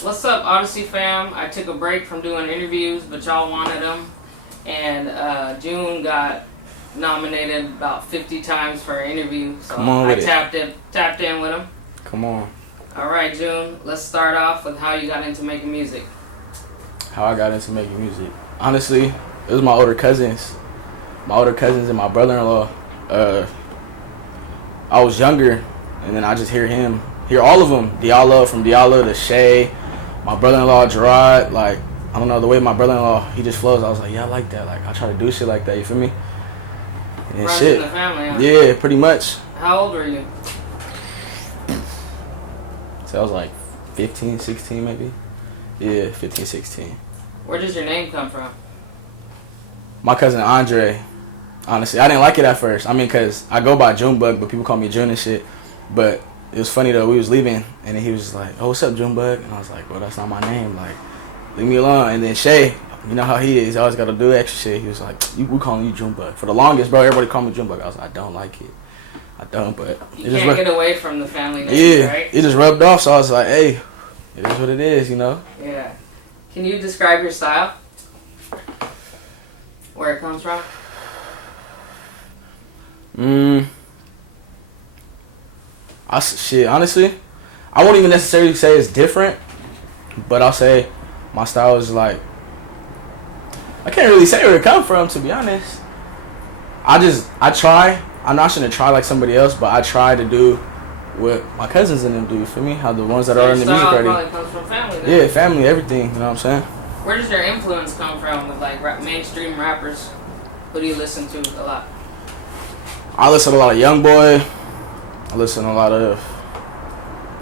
What's up, Audicy fam? I took a break from doing interviews, but y'all wanted them. And June got nominated about 50 times for an interview, so I tapped in with him. Come on. All right, June. Let's start off with how you got into making music. How I got into making music. Honestly, it was my older cousins. And my brother-in-law. I was younger, and then I just hear all of them. From Diallo to Shay, my brother-in-law Gerard. Like, I don't know, the way my brother-in-law, he just flows. I was like, yeah, I like that. Like, I try to do shit like that. You feel me? And Runs shit. in the family, huh? Yeah, pretty much. How old were you? So I was like 15, 16 maybe. Yeah, 15, 16. Where does your name come from? My cousin Andre. Honestly, I didn't like it at first. I mean, because I go by Junebug, but people call me June and shit. But it was funny, though. We was leaving, and then he was just like, oh, what's up, Junebug? And I was like, well, that's not my name. Like, leave me alone. And then Shay, you know how he is. He always got to do extra shit. He was like, we calling you Junebug. For the longest, bro, everybody called me Junebug. I was like, I don't like it. I don't, but... You can't get away from the family name, right? It just rubbed off, so I was like, hey, it is what it is, you know? Yeah. Can you describe your style? Where it comes from? Honestly, I won't even necessarily say it's different, but I'll say my style is like, I can't really say where it comes from, to be honest. I try. I'm not gonna try like somebody else, but I try to do what my cousins and them do. You feel me? How the ones that are in the music already. Probably comes from family, then. Yeah, family, everything. You know what I'm saying? Where does your influence come from with like mainstream rappers? Who do you listen to a lot? I listen to a lot of YoungBoy. I listen to a lot of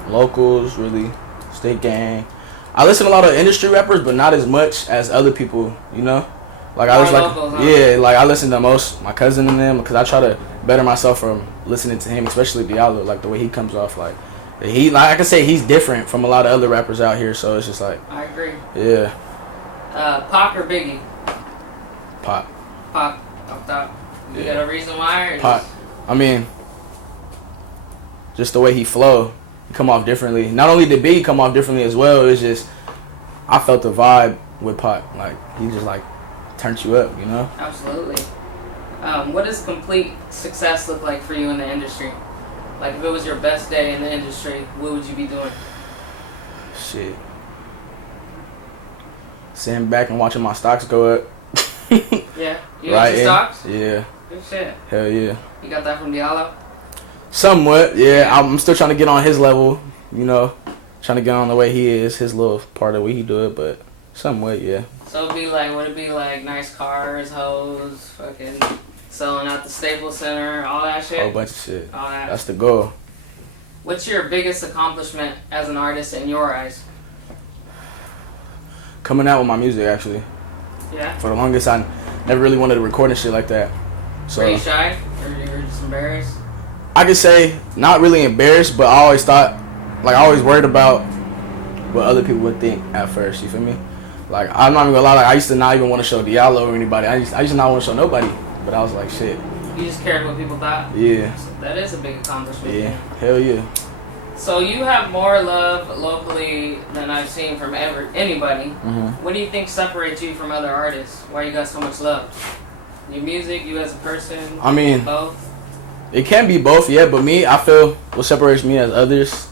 locals, really, State Gang. I listen to a lot of industry rappers, but not as much as other people, you know? Like, I was like, locals, huh? Yeah, like I listen to most my cousin and them, because I try to better myself from listening to him, especially Diallo, like the way he comes off. Like I can say he's different from a lot of other rappers out here, so it's just like, I agree. Yeah. Pac or Biggie? Pac. Pac, up top. You got a reason why? Or Pac. I mean, just the way he flow, he come off differently. Not only did Biggie come off differently as well, it's just I felt the vibe with Pac. Like, he just like turned you up, you know? Absolutely. What does complete success look like for you in the industry? Like, if it was your best day in the industry, what would you be doing? Shit. Sitting back and watching my stocks go up. Yeah? You got your stocks? Yeah. Good shit. Hell yeah. You got that from Diallo? Somewhat, yeah. I'm still trying to get on his level, you know. Trying to get on the way he is, his little part of the way he do it, but somewhat, yeah. So would it be like nice cars, hoes, fucking selling out the Staples Center, all that shit? Whole bunch of shit. All that. That's the goal. What's your biggest accomplishment as an artist in your eyes? Coming out with my music, actually. Yeah? For the longest, I never really wanted to record and shit like that. So, were you shy? Or you were just embarrassed? I could say not really embarrassed, but I always thought, like, I always worried about what other people would think at first, you feel me? Like, I'm not even gonna lie, like, I used to not even want to show Diallo or anybody. I used to not want to show nobody, but I was like, shit. You just cared what people thought? Yeah. So that is a big accomplishment. Yeah, hell yeah. So you have more love locally than I've seen from anybody. Mm-hmm. What do you think separates you from other artists? Why you got so much love? Your music, you as a person? I mean, both? It can be both, yeah, but me, I feel what separates me as others,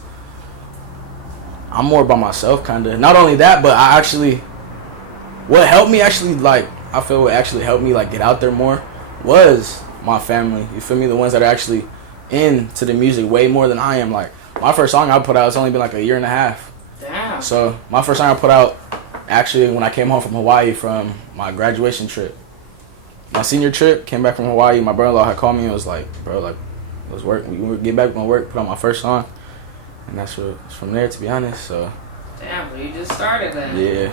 I'm more by myself, kind of. Not only that, but what helped me actually, like, I feel what actually helped me, like, get out there more was my family. You feel me? The ones that are actually into the music way more than I am. Like, my first song I put out, it's only been like a year and a half. Damn. So, my first song I put out, actually, when I came home from Hawaii from my graduation trip. My senior trip, came back from Hawaii, my brother-in-law had called me and was like, bro, like, let's work. We get back, we're gonna work, put out my first song. And that's from there, to be honest, so. Damn, well, you just started then. Yeah.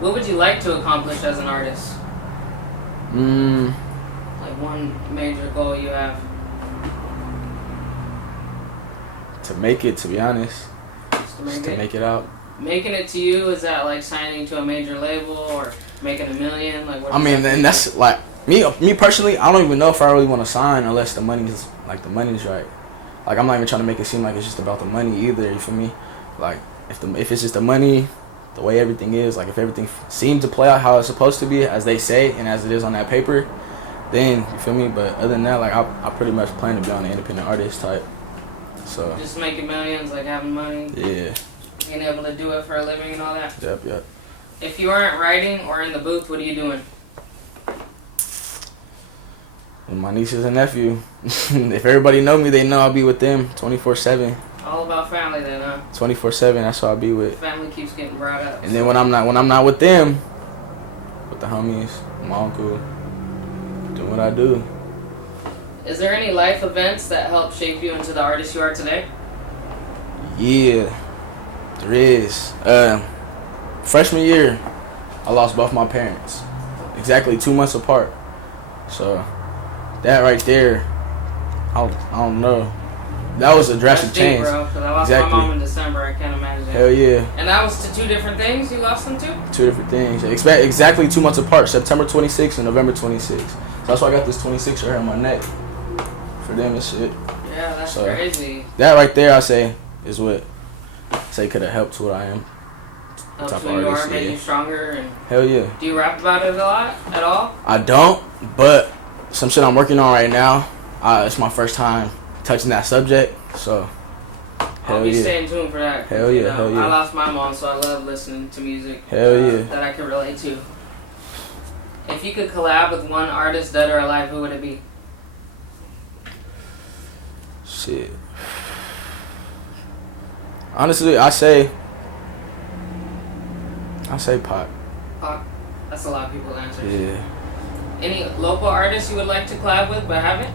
What would you like to accomplish as an artist? Like one major goal you have? To make it, to be honest. Just to make it out. Making it to you, is that like signing to a major label or making $1 million? Like, what I mean, and that's like me personally. I don't even know if I really want to sign unless the money's right. Like, I'm not even trying to make it seem like it's just about the money either. You feel me? Like, if it's just the money, the way everything is, like if everything seems to play out how it's supposed to be, as they say and as it is on that paper, then you feel me. But other than that, like I pretty much plan to be on the independent artist type. So just making millions, like having money. Yeah. Being able to do it for a living and all that. Yep. If you aren't writing or in the booth, what are you doing? And my nieces and nephew. If everybody know me, they know I'll be with them 24/7. All about family then, huh? 24/7. That's what I'll be with. Family keeps getting brought up. And then when I'm not with them, with the homies, my uncle, doing what I do. Is there any life events that help shape you into the artist you are today? Yeah, there is. Freshman year, I lost both my parents, exactly 2 months apart. So that right there, I don't know. That was a drastic change. Bro, because I lost my mom in December. I can't imagine. Hell yeah. And that was to 2 different things you lost them to? 2 different things. Exactly 2 months apart. September 26th and November 26th. So that's why I got this 26 right on my neck. For them and shit. Yeah, that's crazy. That right there, I say, is what I say could have helped to what I am. Helps who you are, made you stronger. And hell yeah. Do you rap about it a lot, at all? I don't, but some shit I'm working on right now. It's my first time touching that subject, so I'll be staying tuned for that. Hell yeah, hell yeah. I lost my mom, so I love listening to music. Hell yeah. That I can relate to. If you could collab with one artist, dead or alive, who would it be? Shit. Honestly, I say Pac. Pac. That's a lot of people's answers. Yeah. Any local artists you would like to collab with but haven't?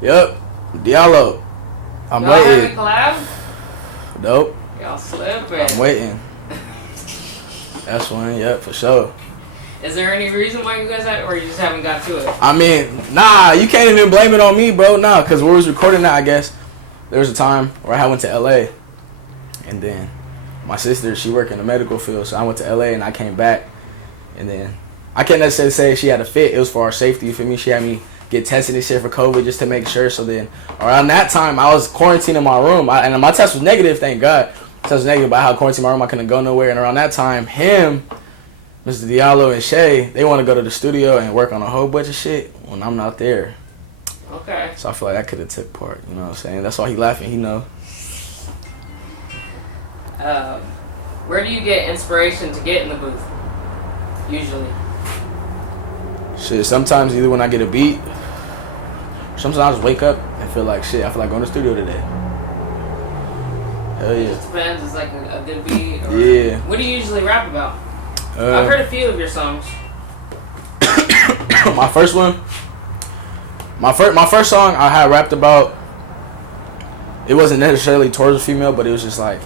Yep. Diallo. I'm Y'all waiting. having collab? Nope. Y'all slipping. I'm waiting. That's one. Yep, for sure. Is there any reason why you guys or you just haven't got to it? I mean, nah, you can't even blame it on me, bro. Nah, because we was recording that, I guess. There was a time where I went to L.A. And then my sister, she worked in the medical field. So I went to L.A. and I came back. And then I can't necessarily say she had a fit. It was for our safety, you feel me? She had me get tested and shit for COVID just to make sure. So then around that time, I was quarantined in my room. And my test was negative, thank God. The test was negative, but I had quarantined in my room. I couldn't go nowhere. And around that time, him, Mr. Diallo and Shay, they want to go to the studio and work on a whole bunch of shit when I'm not there. Okay. So I feel like I could have took part, you know what I'm saying? That's why he laughing, he know. Where do you get inspiration to get in the booth? Usually. Shit, sometimes either when I get a beat, sometimes I just wake up and feel like, shit, I feel like going to the studio today. Hell yeah. It just depends, it's like a good beat. Or yeah. What do you usually rap about? I've heard a few of your songs. My first one, my first song I had rapped about, it wasn't necessarily towards a female, but it was just like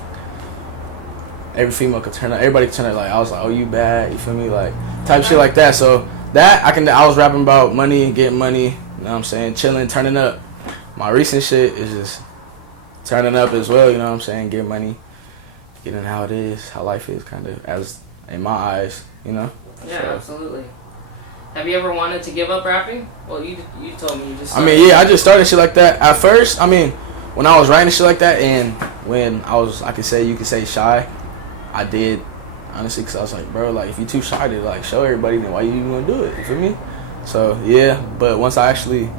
every female could turn up, everybody could turn up, like I was like, oh you bad, you feel me, like type shit like that. So that I was rapping about money, getting money, you know what I'm saying, chilling, turning up. My recent shit is just turning up as well, you know what I'm saying, getting money, getting how it is, how life is, kind of, as in my eyes, you know. Yeah, so. Absolutely. Have you ever wanted to give up rapping? Well, you told me you just started. I mean, yeah, I just started shit like that. At first, I mean, when I was writing shit like that and when I was, you could say shy, I did, honestly, because I was like, bro, like, if you too shy to, like, show everybody, then why you even want to do it? You feel me? So, yeah, but once I actually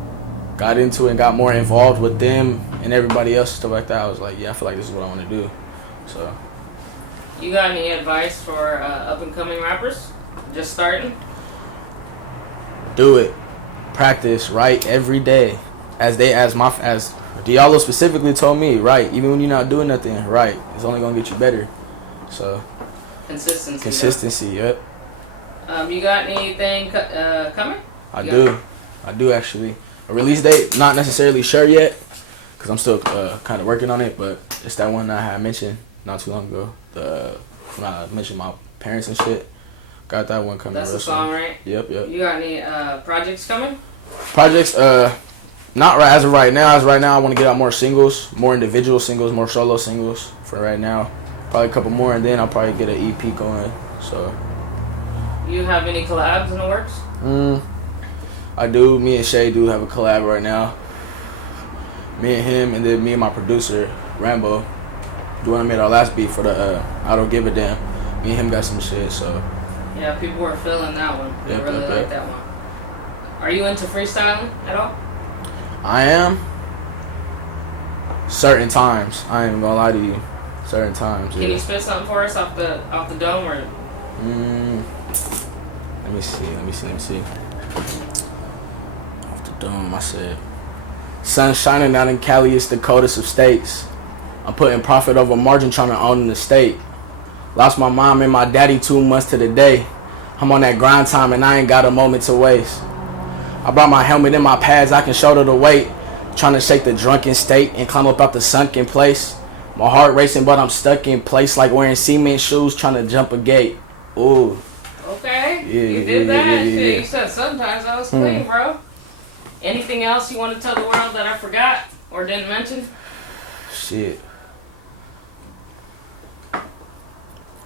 got into it and got more involved with them and everybody else and stuff like that, I was like, yeah, I feel like this is what I want to do. So. You got any advice for up-and-coming rappers just starting? Do it. Practice. Write every day. As Diallo specifically told me, write. Even when you're not doing nothing, write. It's only gonna get you better. So. Consistency. Yep. You got anything coming? I do actually. A release date, not necessarily sure yet, cause I'm still kind of working on it. But it's that one that I had mentioned not too long ago. When I mentioned my parents and shit. Got that one coming. That's the song, right? Yep. You got any projects coming? Projects, not right as of right now. As of right now, I want to get out more singles, more individual singles, more solo singles for right now. Probably a couple more, and then I'll probably get an EP going. So. You have any collabs in the works? I do. Me and Shay do have a collab right now. Me and him, and then me and my producer Rambo. The one I made our last beat for the I Don't Give a Damn. Me and him got some shit, so. Yeah, people were feeling that one. They really like that one. Are you into freestyling at all? I am. Certain times. I ain't gonna lie to you. Certain times. Can you spit something for us off the dome or? Let me see. Off the dome, I said. Sun shining down in Cali, it's the coldest of states. I'm putting profit over margin, trying to own an estate. Lost my mom and my daddy 2 months to the day. I'm on that grind time and I ain't got a moment to waste. I brought my helmet and my pads, I can shoulder the weight. Trying to shake the drunken state and climb up out the sunken place. My heart racing, but I'm stuck in place like wearing cement shoes, trying to jump a gate. Ooh. Okay. You did that. Shit. You said sometimes I was clean, bro. Anything else you want to tell the world that I forgot or didn't mention? Shit.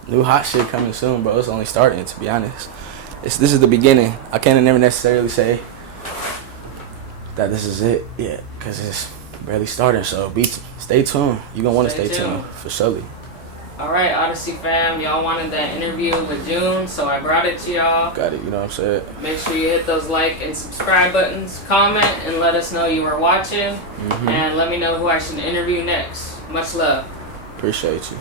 New hot shit coming soon, bro. It's only starting, to be honest. This is the beginning. I can't never necessarily say that this is it yet, because it's barely starting. So stay tuned. You're going to want to stay tuned, for sure. All right, Audicy fam. Y'all wanted that interview with June, so I brought it to y'all. Got it, you know what I'm saying? Make sure you hit those like and subscribe buttons. Comment and let us know you were watching. And let me know who I should interview next. Much love. Appreciate you.